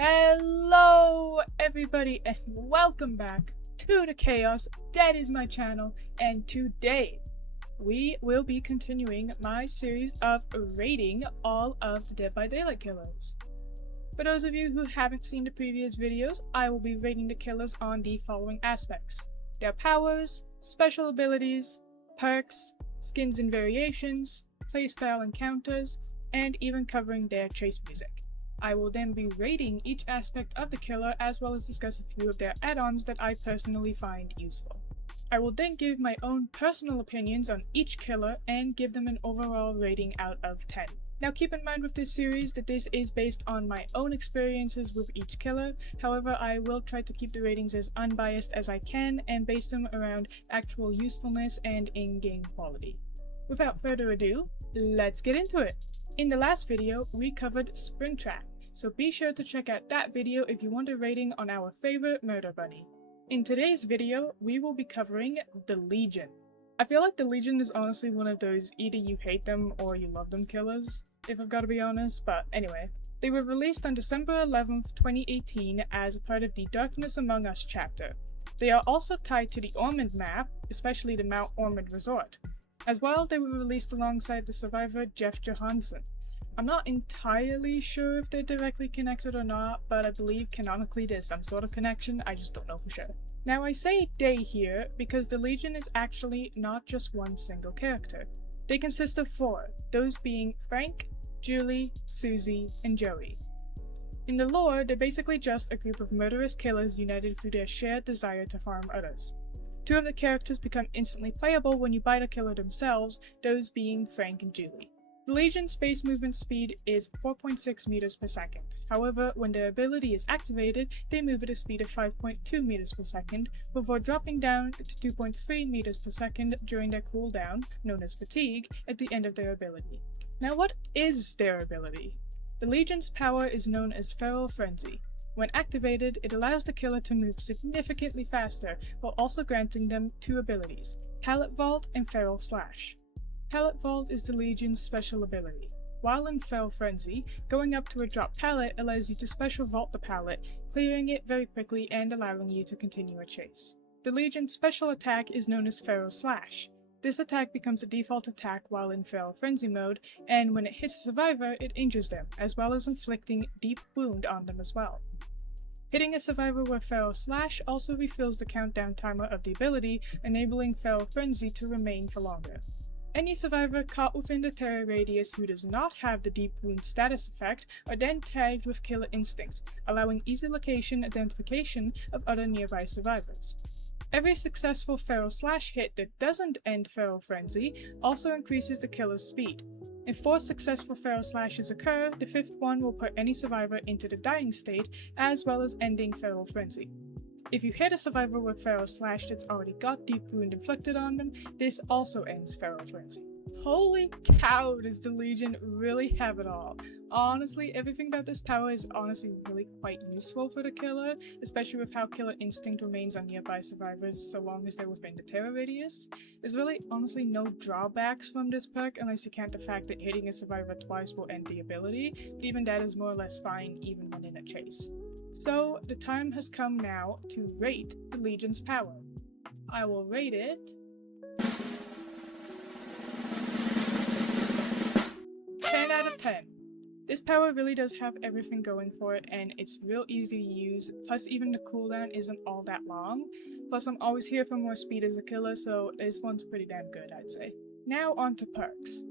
Hello everybody and welcome back to the chaos that is my channel, and today we will be continuing my series of rating all of the Dead by Daylight killers. For those of you who haven't seen the previous videos, I will be rating the killers on the following aspects: their powers, special abilities, perks, skins and variations, playstyle encounters, and even covering their chase music. I will then be rating each aspect of the killer as well as discuss a few of their add-ons that I personally find useful. I will then give my own personal opinions on each killer and give them an overall rating out of 10. Now keep in mind with this series that this is based on my own experiences with each killer, however I will try to keep the ratings as unbiased as I can and base them around actual usefulness and in-game quality. Without further ado, let's get into it! In the last video, we covered Springtrap, so be sure to check out that video if you want a rating on our favorite murder bunny. In today's video, we will be covering the Legion. I feel like the Legion is honestly one of those either you hate them or you love them killers, if I've got to be honest, but anyway. They were released on December 11th, 2018 as a part of the Darkness Among Us chapter. They are also tied to the Ormond map, especially the Mount Ormond Resort. As well, they were released alongside the survivor Jeff Johansson. I'm not entirely sure if they're directly connected or not, but I believe canonically there's some sort of connection, I just don't know for sure. Now I say they here because the Legion is actually not just one single character. They consist of 4, those being Frank, Julie, Susie, and Joey. In the lore, they're basically just a group of murderous killers united through their shared desire to harm others. 2 of the characters become instantly playable when you bite a killer themselves, those being Frank and Julie. The Legion's space movement speed is 4.6 meters per second. However, when their ability is activated, they move at a speed of 5.2 meters per second, before dropping down to 2.3 meters per second during their cooldown, known as fatigue, at the end of their ability. Now what is their ability? The Legion's power is known as Feral Frenzy. When activated, it allows the killer to move significantly faster, while also granting them 2 abilities, Pallet Vault and Feral Slash. Pallet Vault is the Legion's special ability. While in Feral Frenzy, going up to a drop pallet allows you to special vault the pallet, clearing it very quickly and allowing you to continue a chase. The Legion's special attack is known as Feral Slash. This attack becomes a default attack while in Feral Frenzy mode, and when it hits a survivor, it injures them, as well as inflicting deep wound on them as well. Hitting a survivor with Feral Slash also refills the countdown timer of the ability, enabling Feral Frenzy to remain for longer. Any survivor caught within the terror radius who does not have the deep wound status effect are then tagged with Killer Instinct, allowing easy location identification of other nearby survivors. Every successful Feral Slash hit that doesn't end Feral Frenzy also increases the killer's speed. If 4 successful Feral Slashes occur, the 5th one will put any survivor into the dying state, as well as ending Feral Frenzy. If you hit a survivor with Feral Slash that's already got deep wound inflicted on them, this also ends Feral Frenzy. Holy cow, does the Legion really have it all. Honestly, everything about this power is honestly really quite useful for the killer, especially with how Killer Instinct remains on nearby survivors so long as they're within the terror radius. There's really honestly no drawbacks from this perk unless you count the fact that hitting a survivor twice will end the ability, but even that is more or less fine even when in a chase. So the time has come now to rate the Legion's power. I will rate it 10 out of 10. This power really does have everything going for it, and it's real easy to use, plus even the cooldown isn't all that long. Plus I'm always here for more speed as a killer, so this one's pretty damn good, I'd say. Now on to perks.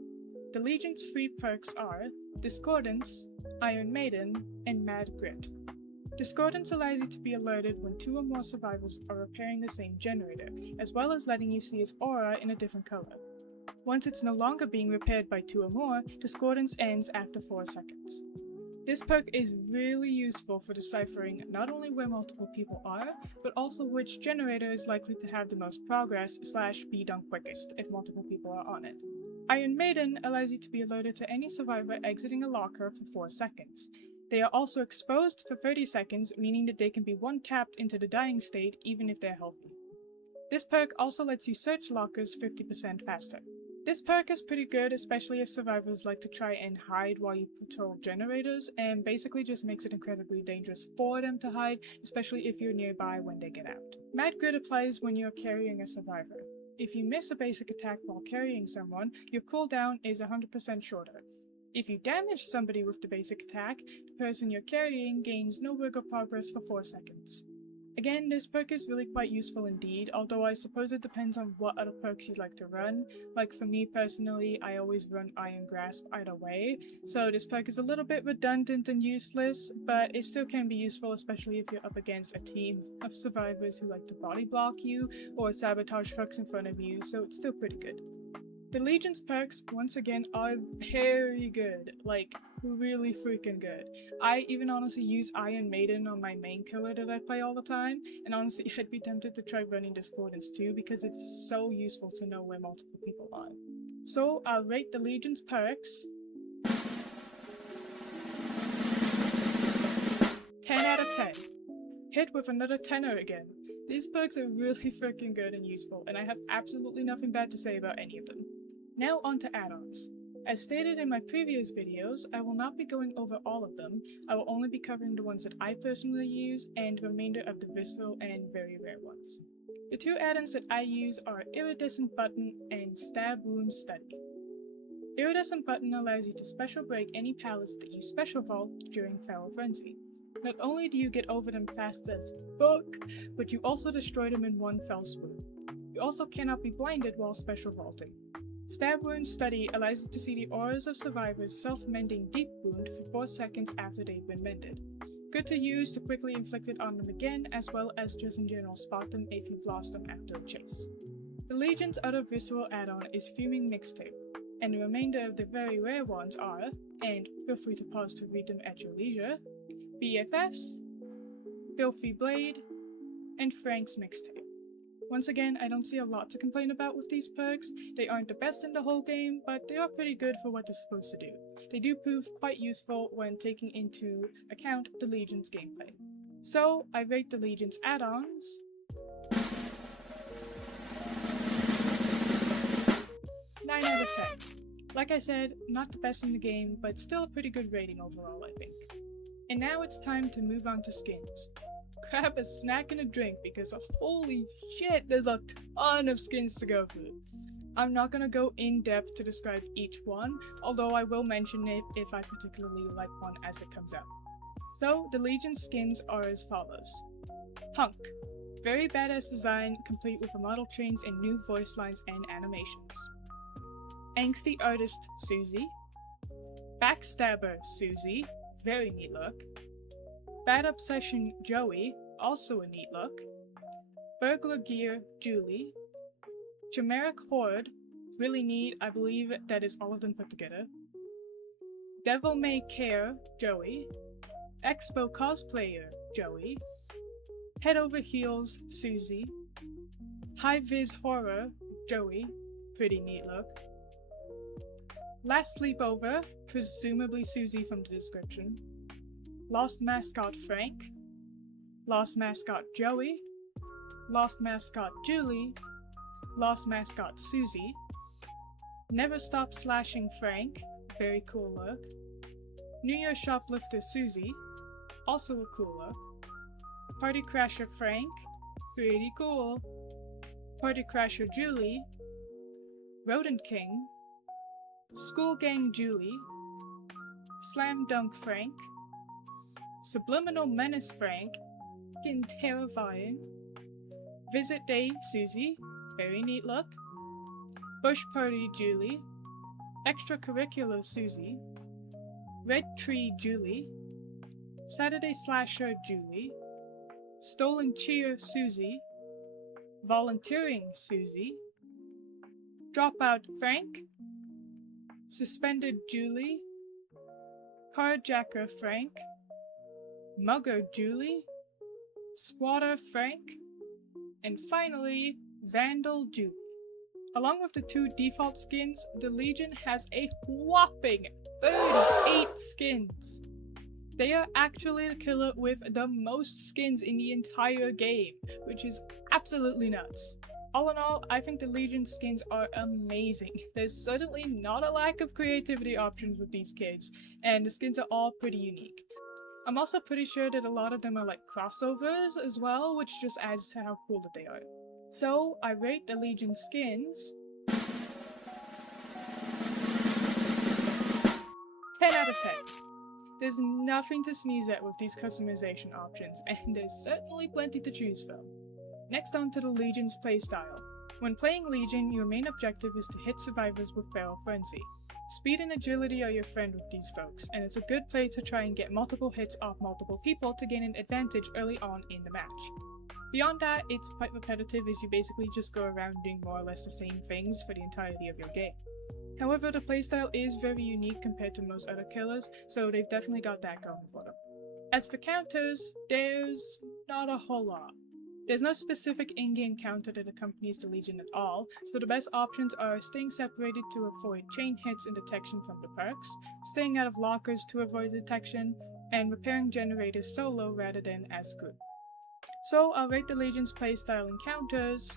The Legion's 3 perks are Discordance, Iron Maiden, and Mad Grit. Discordance allows you to be alerted when 2 or more survivors are repairing the same generator, as well as letting you see its aura in a different color. Once it's no longer being repaired by 2 or more, Discordance ends after 4 seconds. This perk is really useful for deciphering not only where multiple people are, but also which generator is likely to have the most progress / be done quickest if multiple people are on it. Iron Maiden allows you to be alerted to any survivor exiting a locker for 4 seconds. They are also exposed for 30 seconds, meaning that they can be one-tapped into the dying state even if they're healthy. This perk also lets you search lockers 50% faster. This perk is pretty good, especially if survivors like to try and hide while you patrol generators, and basically just makes it incredibly dangerous for them to hide, especially if you're nearby when they get out. Mad Grid applies when you're carrying a survivor. If you miss a basic attack while carrying someone, your cooldown is 100% shorter. If you damage somebody with the basic attack, the person you're carrying gains no wiggle progress for 4 seconds. Again, this perk is really quite useful indeed, although I suppose it depends on what other perks you'd like to run. Like for me personally, I always run Iron Grasp either way, so this perk is a little bit redundant and useless, but it still can be useful, especially if you're up against a team of survivors who like to body block you or sabotage hooks in front of you, so it's still pretty good. The Legion's perks, once again, are very good, like really freaking good. I even honestly use Iron Maiden on my main killer that I play all the time, and honestly I'd be tempted to try running Discordance too because it's so useful to know where multiple people are. So I'll rate the Legion's perks 10 out of 10. Hit with another 10er again. These perks are really freaking good and useful, and I have absolutely nothing bad to say about any of them. Now on to add-ons. As stated in my previous videos, I will not be going over all of them. I will only be covering the ones that I personally use and the remainder of the visceral and very rare ones. The two add-ons that I use are Iridescent Button and Stab Wound Study. Iridescent Button allows you to special break any pallets that you special vault during Feral Frenzy. Not only do you get over them fast as fuck, but you also destroy them in one fell swoop. You also cannot be blinded while special vaulting. Stab Wound Study allows you to see the auras of survivors self-mending deep wound for 4 seconds after they've been mended. Good to use to quickly inflict it on them again, as well as just in general spot them if you've lost them after a chase. The Legion's other visceral add-on is Fuming Mixtape, and the remainder of the very rare ones are, and feel free to pause to read them at your leisure, BFFs, Filthy Blade, and Frank's Mixtape. Once again, I don't see a lot to complain about with these perks. They aren't the best in the whole game, but they are pretty good for what they're supposed to do. They do prove quite useful when taking into account the Legion's gameplay. So, I rate the Legion's add-ons 9 out of 10. Like I said, not the best in the game, but still a pretty good rating overall, I think. And now it's time to move on to skins. Grab a snack and a drink because holy shit, there's a ton of skins to go through. I'm not gonna go in depth to describe each one, although I will mention it if I particularly like one as it comes out. So, the Legion skins are as follows. Punk. Very badass design, complete with model chains and new voice lines and animations. Angsty Artist Susie. Backstabber Susie. Very neat look. Bad Obsession Joey, also a neat look. Burglar Gear Julie. Chimeric Horde, really neat, I believe that is all of them put together. Devil May Care Joey. Expo Cosplayer Joey. Head Over Heels Susie. High Viz Horror Joey, pretty neat look. Last Sleepover, presumably Susie from the description. Lost Mascot Frank, Lost Mascot Joey, Lost Mascot Julie, Lost Mascot Susie, Never Stop Slashing Frank, very cool look, New Year Shoplifter Susie, also a cool look, Party Crasher Frank, pretty cool, Party Crasher Julie, Rodent King, School Gang Julie, Slam Dunk Frank, Subliminal Menace Frank, fucking terrifying. Visit Day Susie, very neat look. Bush Party Julie, Extracurricular Susie, Red Tree Julie, Saturday Slasher Julie, Stolen Cheer Susie, Volunteering Susie, Dropout Frank, Suspended Julie, Carjacker Frank, Mugger Julie, Squatter Frank, and finally, Vandal Julie. Along with the two default skins, the Legion has a whopping 38 skins. They are actually the killer with the most skins in the entire game, which is absolutely nuts. All in all, I think the Legion skins are amazing. There's certainly not a lack of creativity options with these kids, and the skins are all pretty unique. I'm also pretty sure that a lot of them are like crossovers as well, which just adds to how cool that they are. So I rate the Legion skins 10 out of 10. There's nothing to sneeze at with these customization options, and there's certainly plenty to choose from. Next on to the Legion's playstyle. When playing Legion, your main objective is to hit survivors with Feral Frenzy. Speed and agility are your friend with these folks, and it's a good play to try and get multiple hits off multiple people to gain an advantage early on in the match. Beyond that, it's quite repetitive as you basically just go around doing more or less the same things for the entirety of your game. However, the playstyle is very unique compared to most other killers, so they've definitely got that going for them. As for counters, there's not a whole lot. There's no specific in-game counter that accompanies the Legion at all, so the best options are staying separated to avoid chain hits and detection from the perks, staying out of lockers to avoid detection, and repairing generators solo rather than as a group. So I'll rate the Legion's playstyle and counters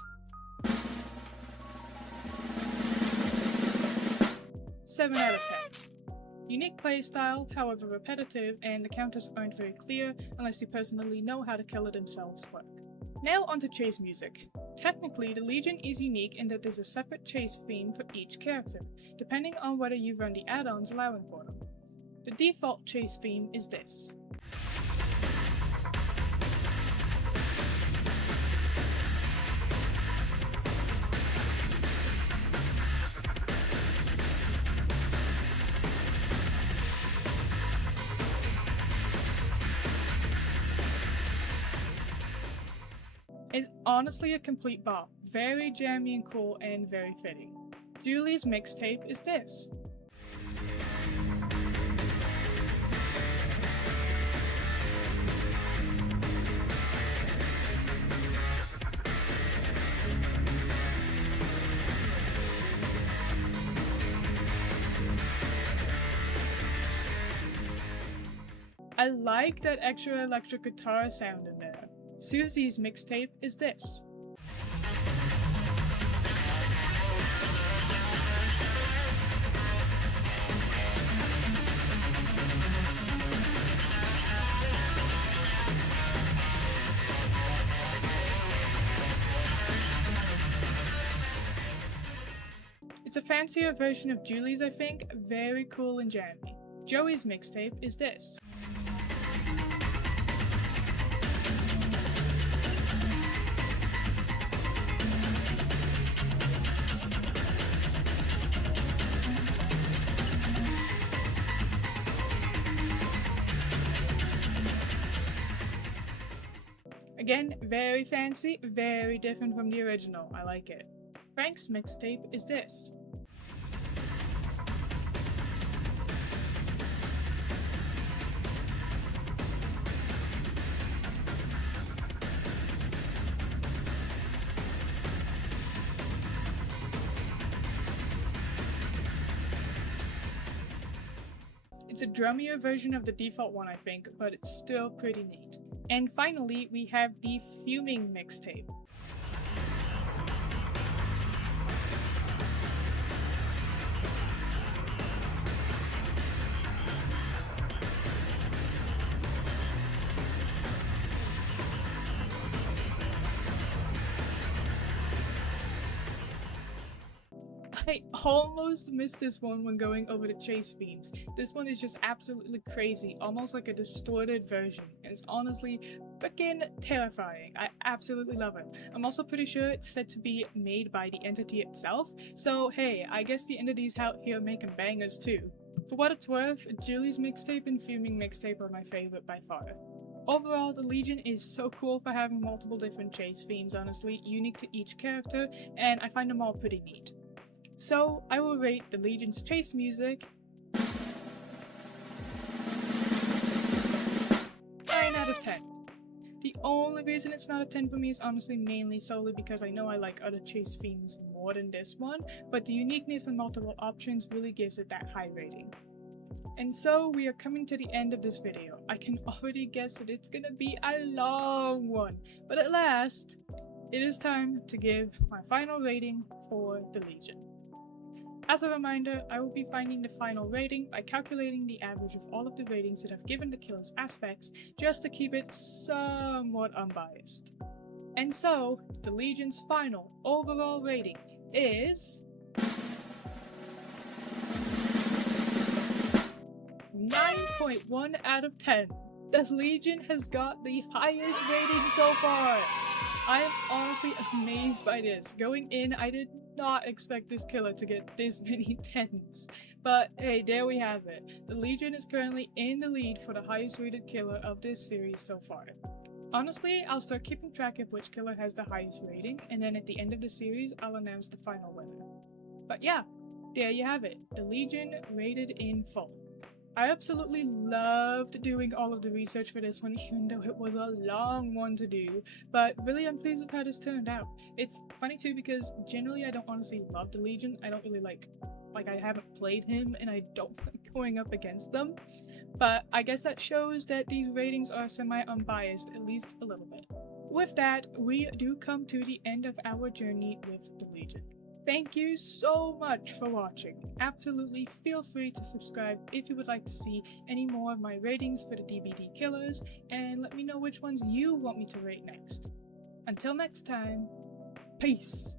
7 out of 10. Unique playstyle, however repetitive, and the counters aren't very clear unless you personally know how the killer themselves work. Now onto chase music. Technically, the Legion is unique in that there's a separate chase theme for each character, depending on whether you run the add-ons allowing for them. The default chase theme is this. Is honestly a complete bop, very jammy and cool and very fitting. Julie's mixtape is this. I like that extra electric guitar sound in there. Susie's mixtape is this. It's a fancier version of Julie's, I think, very cool and jammy. Joey's mixtape is this. Again, very fancy, very different from the original, I like it. Frank's mixtape is this. It's a drummier version of the default one, I think, but it's still pretty neat. And finally, we have the Fuming mixtape. I almost missed this one when going over the chase themes. This one is just absolutely crazy, almost like a distorted version. It's honestly freaking terrifying. I absolutely love it. I'm also pretty sure it's said to be made by the entity itself, so hey, I guess the entity's out here making bangers too. For what it's worth, Julie's mixtape and Fuming mixtape are my favorite by far. Overall, the Legion is so cool for having multiple different chase themes, honestly, unique to each character, and I find them all pretty neat. So, I will rate the Legion's chase music 9 out of 10. The only reason it's not a 10 for me is honestly mainly solely because I know I like other chase themes more than this one, but the uniqueness and multiple options really gives it that high rating. And so we are coming to the end of this video. I can already guess that it's gonna be a long one, but at last, it is time to give my final rating for the Legion. As a reminder, I will be finding the final rating by calculating the average of all of the ratings that I've given the killer's aspects, just to keep it somewhat unbiased. And so, the Legion's final overall rating is 9.1 out of 10. The Legion has got the highest rating so far. I am honestly amazed by this. Going in, I did not expect this killer to get this many 10s. But hey, there we have it. The Legion is currently in the lead for the highest rated killer of this series so far. Honestly, I'll start keeping track of which killer has the highest rating, and then at the end of the series, I'll announce the final winner. But yeah, there you have it. The Legion rated in full. I absolutely loved doing all of the research for this one, even though it was a long one to do, but really I'm pleased with how this turned out. It's funny too because generally I don't honestly love the Legion. I don't really like I haven't played him and I don't like going up against them, but I guess that shows that these ratings are semi-unbiased, at least a little bit. With that, we do come to the end of our journey with the Legion. Thank you so much for watching. Absolutely feel free to subscribe if you would like to see any more of my ratings for the DBD killers, and let me know which ones you want me to rate next. Until next time, peace!